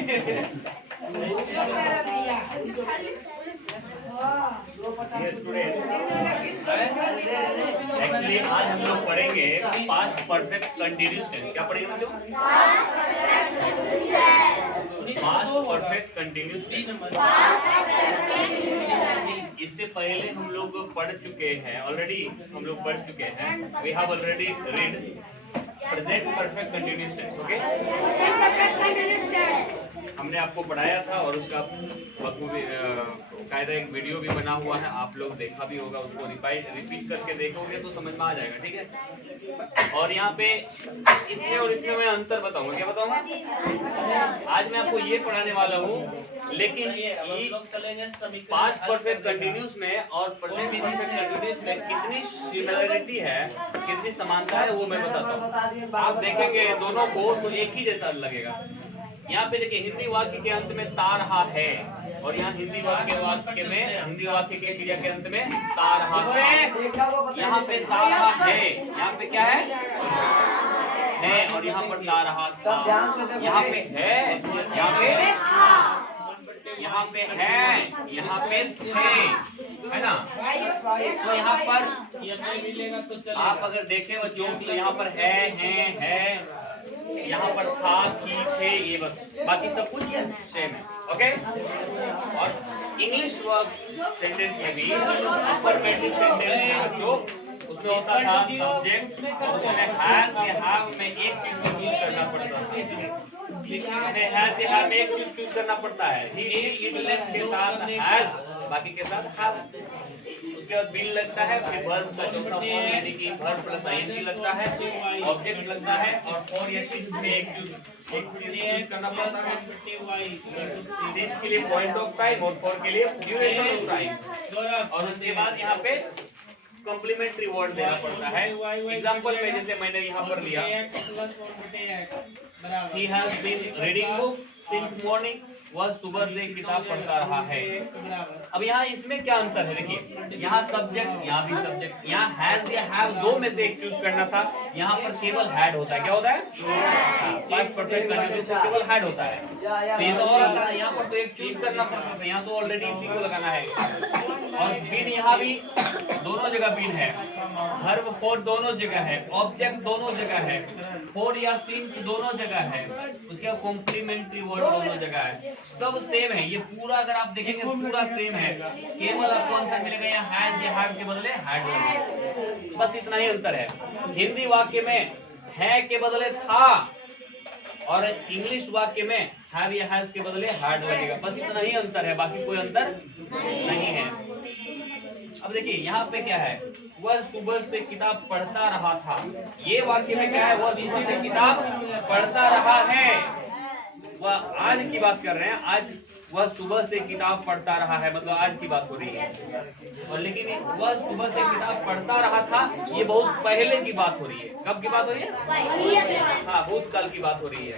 Actually आज हम लोग पढ़ेंगे पास्ट परफेक्ट कंटिन्यूअस टेंस। क्या पढ़ेंगे हम लोग? Past perfect continuous tense. इससे पहले हम लोग पढ़ चुके हैं, ऑलरेडी हम लोग पढ़ चुके हैं। We have already read present perfect continuous tense. Okay, हमने आपको पढ़ाया था और उसका कायदा एक वीडियो भी बना हुआ है, आप लोग देखा भी होगा। उसको रिपीट करके देखोगे तो समझ में आ जाएगा, ठीक है। और यहाँ पे इसमें और इसमें मैं अंतर बताऊंगा। क्या बताऊंगा? आज मैं आपको ये पढ़ाने वाला हूँ, लेकिन पास्ट परफेक्ट कंटिन्यूअस में और प्रेजेंट परफेक्ट कंटिन्यूअस में कितनी सिमिलरिटी है, कितनी समानता है, वो मैं बताता हूँ। आप देखेंगे दोनों को तो एक ही जैसा लगेगा। यहाँ पे देखिए, हिंदी वाक्य के अंत में ता रहा है, और यहाँ हिंदी वाक्य के क्रिया के अंत में ता रहा है। यहाँ पे ता रहा है, यहाँ पे क्या है? और यहाँ पर ता रहा था। यहाँ पे है, यहाँ पे है, यहाँ पे है ना। तो यहाँ पर आप अगर देखें बच्चों तो यहाँ पर है, यहाँ पर था, थी, थे, ये बस, बाकी सब कुछ सेम है। ओके। और इंग्लिश सेंटेंस में भी अफर्मेटिव सेंटेंस जो उसमें होता था सब्जेक्ट, और उसमें हैव में एक चीज को चूज करना पड़ता है। में एक चीज चूज करना पड़ता है। ही शी इट के साथ हैज, बाकी के साथ हैव। उसके बाद बिल लगता है, फिर वर्ब का चौथा फॉर्म यानी कि वर्ब प्लस आईएनजी लगता है, ऑब्जेक्ट लगता है, और फॉर या सिंस में एक चीज करना पड़ता है। सिंस के लिए पॉइंट ऑफ टाइम और फॉर के लिए ड्यूरेशन ऑफ टाइम। और उसके बाद यहाँ पे कॉम्प्लीमेंट्री वर्ड देना पड़ता है। एग्जांपल में जैसे मैंने यहाँ पर लिया, he has been reading book since morning, वह सुबह से किताब पढ़ता रहा है। अब यहाँ इसमें क्या अंतर है? देखिए, यहाँ सब्जेक्ट, यहाँ भी सब्जेक्ट, यहाँ हैज या हैव दो में से एक चूज करना था, यहाँ पर केवल हैड होता है। क्या होता है? पास्ट परफेक्ट कंटिन्यूअस केवल हैड होता है। तो ये तो और आसान है, यहाँ पर तो एक चूज करना पड़ता है, यहाँ तो ऑलरेडी इसी को लगाना है। और बिन, यहाँ भी दोनों जगह बिन है, वर्ब फॉर दोनों जगह है, ऑब्जेक्ट दोनों जगह है, फॉर या सिंस दोनों जगह है, उसके कॉम्प्लीमेंट्री वर्ड दोनों जगह है। सब सेम है, ये पूरा अगर आप देखेंगे पूरा सेम है, केवल आपको अंतर मिलेगा यहाँ हैज या हैड के बदले हैड, बस इतना ही अंतर है। हिंदी वाक्य में है के बदले था, और इंग्लिश वाक्य में हैव या हैज के बदले हैड लगेगा। बस इतना ही अंतर है, बाकी कोई अंतर नहीं है। अब देखिए यहाँ पे क्या है, वह सुबह से किताब पढ़ता रहा था। ये वाक्य में क्या है? वह सुबह से किताब पढ़ता रहा है। वह आज की बात कर रहे हैं, आज वह सुबह से किताब पढ़ता रहा है, मतलब आज की बात हो रही है। और लेकिन वह सुबह से किताब पढ़ता रहा था, ये बहुत पहले की बात हो रही है। कब की बात हो रही है? हाँ, भूतकाल की बात हो रही है।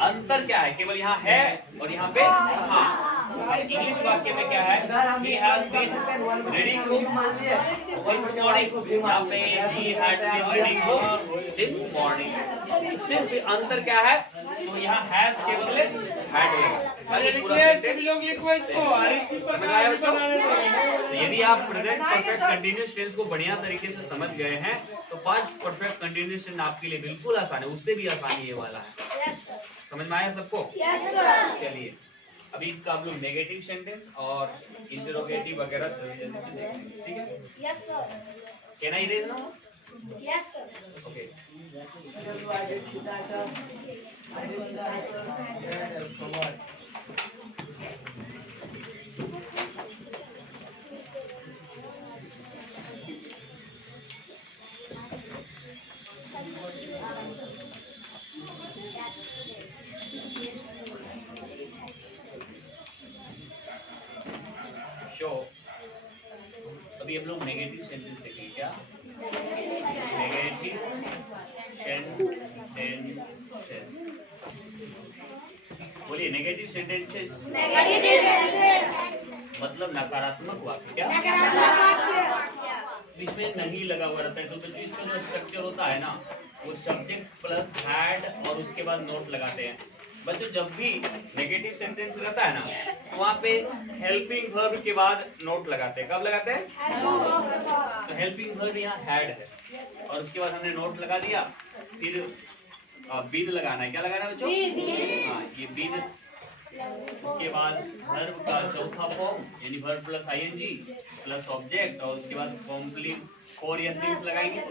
अंतर क्या है? केवल यहाँ है और यहाँ पे हाँ। इंग्लिश वाक्य में क्या है? He has been reading book since morning, यहाँ पे he had been reading book since morning। सिर्फ अंतर क्या है? तो यहाँ has के बदले had है। यदि आप प्रेजेंट परफेक्ट कंटिन्यूअस टेंस को बढ़िया तरीके से समझ गए हैं तो पास्ट परफेक्ट कंटिन्यूअस टेंस आपके लिए बिल्कुल आसान है, उससे भी आसानी ये वाला है। समझ में आया सबको? चलिए, अभी इसका आप लोग नेगेटिव सेंटेंस और इंटरोगेटिव वगैरह जल्दी से देखेंगे, ठीक है? Yes sir. Can I raise now? Yes sir. Okay. अभी हम लोग नेगेटिव सेंटेंस देखेंगे। क्या नेगेटिव सेंटेंसेस? बोलिए, नेगेटिव सेंटेंसेस मतलब नकारात्मक वाक्य। क्या नकारात्मक वाक्य? इसमें नहीं लगा हुआ रहता है, तो इसका जो स्ट्रक्चर होता है ना, वो सब्जेक्ट प्लस हैड और उसके बाद नोट लगाते हैं। बच्चों जब भी नेगेटिव सेंटेंस रहता है ना तो वहाँ पे हेल्पिंग वर्ब के बाद नोट लगाते हैं। कब लगाते हैं? तो हेल्पिंग वर्ब यहाँ हैड है और उसके बाद हमने नोट लगा दिया। फिर बीन लगाना है। क्या लगाना है बच्चों? हाँ, ये बीन। उसके बाद वर्ब का चौथा फॉर्म यानी verb plus ING plus object और उसके बाद फॉर या सिंस लगाएंगे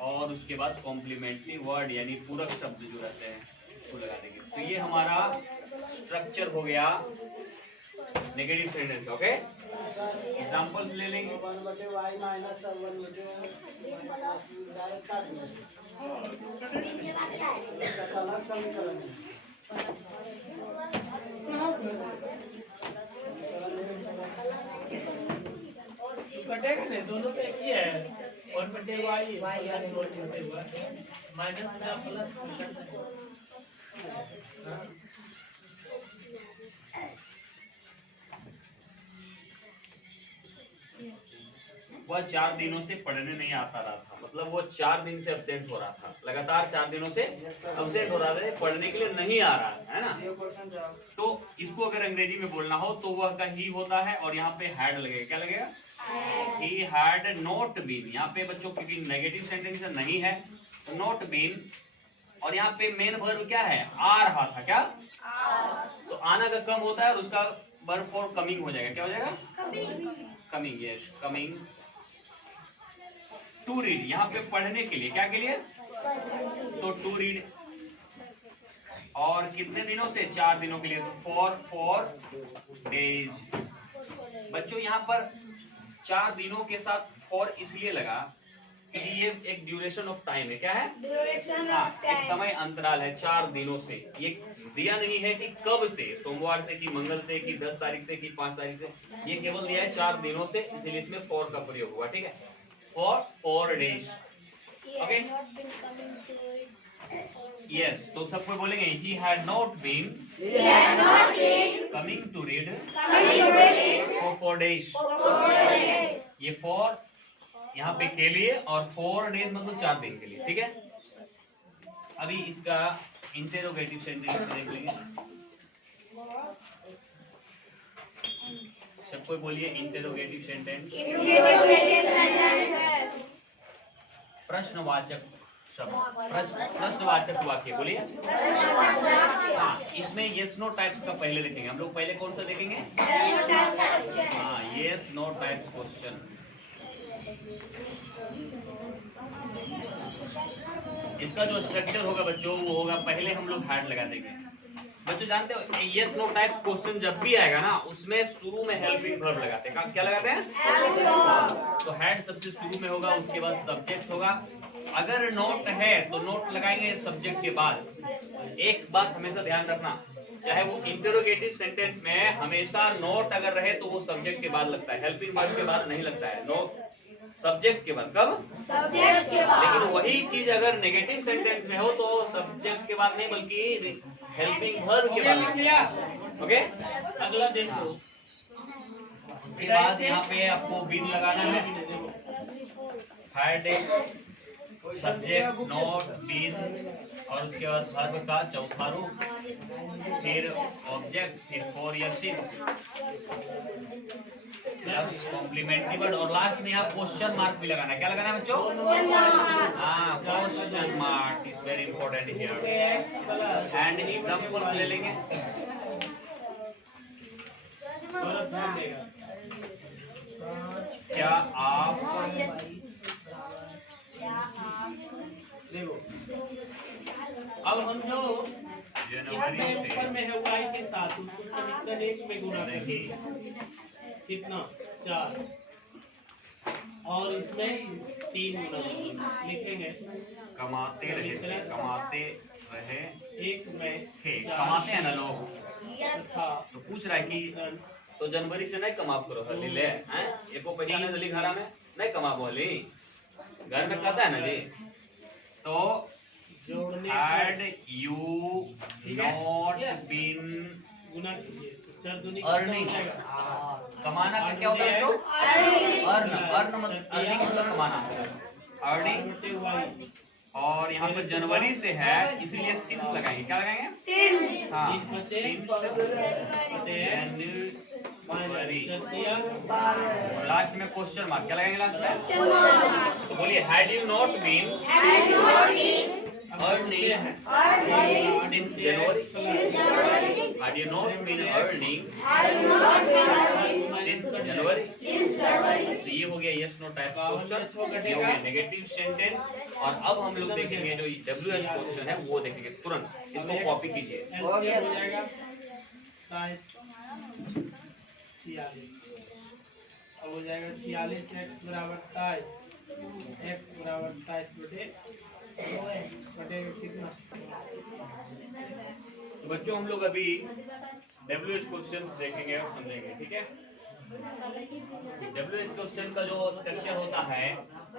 और उसके बाद कॉम्प्लीमेंट्री वर्ड यानी पूरक शब्द जो रहते हैं उसको लगा देंगे। तो ये हमारा स्ट्रक्चर हो गया नेगेटिव सेंटेंस का। ओके, एग्जांपल्स ले लेंगे। दोनों पे एक ही है। 1/y माइनस का प्लस। वह 4 दिनों से पढ़ने नहीं आता रहा था, मतलब वो 4 दिन से अब्सेंट हो रहा था, लगातार 4 दिनों से अब्सेंट हो रहा था, पढ़ने के लिए नहीं आ रहा है ना। तो इसको अगर अंग्रेजी में बोलना हो तो वह का ही होता है और यहाँ पे हैड लगेगा। क्या लगेगा? He had not been. यहाँ पे बच्चों क्योंकि नेगेटिव सेंटेंस नहीं है तो नॉट बीन, और यहाँ पे मेन वर्ब क्या है? आ रहा था। क्या? तो आना का कम होता है और उसका वर्ब फॉर कमिंग हो जाएगा। क्या हो जाएगा? Coming. Yes, coming to read. यहाँ पे पढ़ने के लिए, क्या के लिए? तो टू रीड। और कितने दिनों से? 4 दिनों के लिए, तो फॉर डेज। बच्चों यहाँ पर 4 दिनों के साथ फॉर इसलिए लगा क्योंकि ये एक ड्यूरेशन ऑफ टाइम है। क्या है? ड्यूरेशन ऑफ टाइम, एक समय अंतराल है 4 दिनों से। ये दिया नहीं है कि कब से, सोमवार से कि मंगल से कि 10 तारीख से कि 5 तारीख से, ये केवल दिया है 4 दिनों से, इसलिए इसमें फॉर का प्रयोग हुआ। ठीक है, फॉर डेज। Okay, yes. तो सब कोई बोलेंगे he had not been coming to read for 4 days. ये फॉर यहाँ पे के लिए और 4 डेज मतलब 4 दिन के लिए। ठीक है, अभी इसका इंटेरोगेटिव सेंटेंस देख लेंगे। सब कोई बोलिए इंटेरोगेटिव सेंटेंस। प्रश्नवाचक शब्द, प्रश्नवाचक वाक्य। बोलिए। हाँ, इसमें यस नो टाइप्स का पहले देखेंगे हम लोग। पहले कौन सा देखेंगे? हाँ, यस नो टाइप्स क्वेश्चन। इसका जो स्ट्रक्चर होगा बच्चों वो होगा, पहले हम लोग हैड लगा देंगे। बच्चों जानते हो यस नो टाइप क्वेश्चन जब भी आएगा ना उसमें शुरू में हेल्पिंग वर्ब लगाते हैं। क्या लगाते हैं? तो हैड सबसे शुरू में होगा, उसके बाद सब्जेक्ट होगा। अगर नोट है तो नोट लगाएंगे सब्जेक्ट के बाद। एक बात हमेशा ध्यान रखना, चाहे वो इंटरोगेटिव सेंटेंस में हमेशा नोट अगर रहे तो वो सब्जेक्ट के बाद लगता है, हेल्पिंग वर्ब के बाद नहीं लगता है। नोट सब्जेक्ट के बाद। कब? सब्जेक्ट के बाद। लेकिन वही चीज अगर नेगेटिव सेंटेंस में हो तो सब्जेक्ट के बाद नहीं बल्कि हेल्पिंग वर्ब के बाद। ओके, अगला देखो। उसके बाद यहाँ पे आपको बीन लगाना है। थर्ड सब्जेक्ट नोट बीन और उसके बाद वर्ब का चौथा रूप, फिर ऑब्जेक्ट, फिर फॉर या सिंस प्लस कॉम्प्लीमेंट्री वर्ड और लास्ट में आप क्वेश्चन मार्क भी लगाना है। क्या लगाना है बच्चों? हाँ, question mark is very important here. And example ले लेंगे। क्या आप देखो, अब हम जो जनवरी ऊपर में है y के साथ उसको समीकरण 1 में गुणा करेंगे। कितना? 4 और इसमें 3 गुना लिखेंगे। कमाते रहे 1 में थे। कमाते हैं ना लोग, था तो पूछ रहा है कि तो जनवरी से नहीं कमा करो हली ले हैं, एको पैसा नहीं दली घरा में नहीं कमा बोली घर में कहता है ना जी। तो जोड़ने had you not been गुना कीजिए, 4 दूनी earning, कमाना का क्या होता है बच्चों? अर्न मतलब अर्निंग मतलब कमाना। अर्निंग और यहाँ पर जनवरी से है इसीलिए सिंस लगाएंगे। क्या लगाएंगे? हाँ, लास्ट में क्वेश्चन मार्क। क्या लगाएंगे लास्ट में? तो बोलिए, had you not been earning since January? Had you not been earning since January? तो ये हो गया yes no टाइप क्वेश्चन, ये हो गया नेगेटिव सेंटेंस। और अब हम लोग देखेंगे जो WH क्वेश्चन है वो देखेंगे तुरंत। इसको कॉपी कीजिए। हो जाएगा 46। अब हो जाएगा 46 x बराबर 23, x बराबर 23 बटे कितना? तो बच्चों हम लोग अभी WH क्वेश्चंस देखेंगे और समझेंगे, ठीक है? WH क्वेश्चन का जो स्ट्रक्चर होता है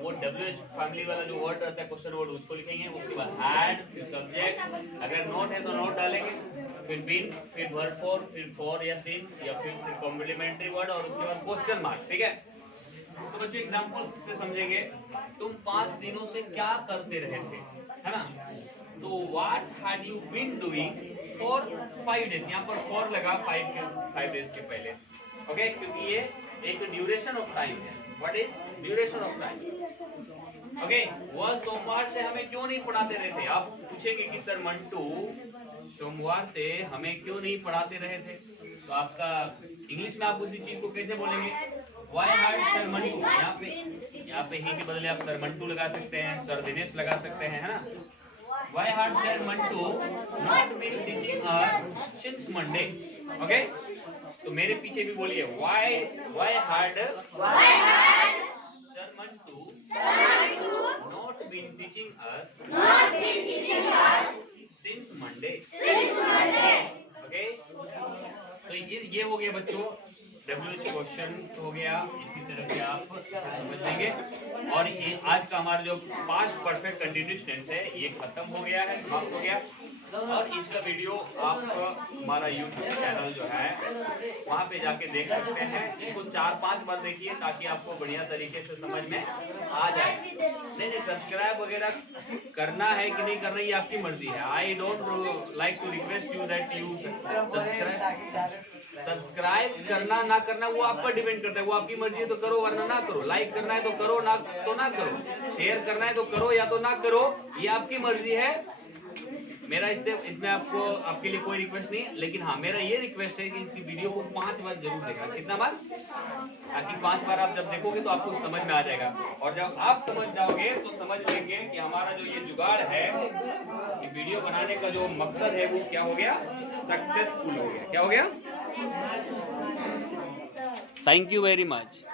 वो WH फैमिली वाला जो वर्ड रहता है क्वेश्चन वर्ड उसको लिखेंगे, उसके बाद हैड, फिर सब्जेक्ट, अगर नॉट है तो नॉट डालेंगे, फिर बीन, फिर वर्ब फॉर, फिर फॉर या सिंस या फिर कॉम्प्लीमेंट्री वर्ड और उसके बाद क्वेश्चन मार्क, ठीक है? तो बच्चों एग्जांपल से समझेंगे। तुम 5 दिनों से क्या करते रहे थे, है ना? तो what had you been doing for 5 days. यहाँ पर फॉर लगा 5 डेज के पहले, ओके? क्योंकि ये एक ड्यूरेशन ऑफ टाइम है। What is duration of time? Okay, वह सोमवार से हमें क्यों नहीं पढ़ाते रहे थे? आप पूछेंगे कि सर मंटू सोमवार से हमें क्यों नहीं पढ़ाते रहे थे? तो आपका इंग्लिश में आप उसी चीज को कैसे बोलेंगे? Why had sir Mantu? यहाँ पे ही के बदले आप सर मंटू लगा सकते हैं, सर दिनेश लगा सकते हैं, है ना? Why had sir Mantu not been teaching us since Monday? Okay? तो मेरे पीछे भी बोलिए, why had sir Mantu not been teaching us since Monday? Okay? तो ये हो गया बच्चों WH क्वेश्चन हो गया। इसी तरह से आप समझ लेंगे। और ये आज का हमारा जो पास्ट परफेक्ट कंटिन्यूअस टेंस है ये खत्म हो गया है, समाप्त हो गया। और इसका वीडियो आप हमारा YouTube चैनल जो है वहाँ पे जाके देख सकते हैं। इसको 4-5 बार देखिए ताकि आपको बढ़िया तरीके से समझ में आ जाए। नहीं, सब्सक्राइब वगैरह करना है कि नहीं करना ये आपकी मर्जी है। I don't like to request you that you subscribe करना ना करना वो आप पर डिपेंड करता है। वो आपकी मर्जी है तो करो वरना ना करो। लाइक करना है तो करो, ना तो ना करो। शेयर करना है तो करो या तो ना करो, ये आपकी मर्जी है। मेरा इसमें आपके लिए कोई रिक्वेस्ट नहीं है, लेकिन हाँ मेरा ये रिक्वेस्ट है कि इसकी वीडियो को 5 बार जरूर देखना। कितना बार? ताकि 5 बार आप जब देखोगे तो आपको समझ में आ जाएगा। और जब आप समझ जाओगे तो समझ लेंगे कि हमारा जो ये जुगाड़ है कि वीडियो बनाने का जो मकसद है वो क्या हो गया, सक्सेसफुल हो गया। क्या हो गया? Thank you very much.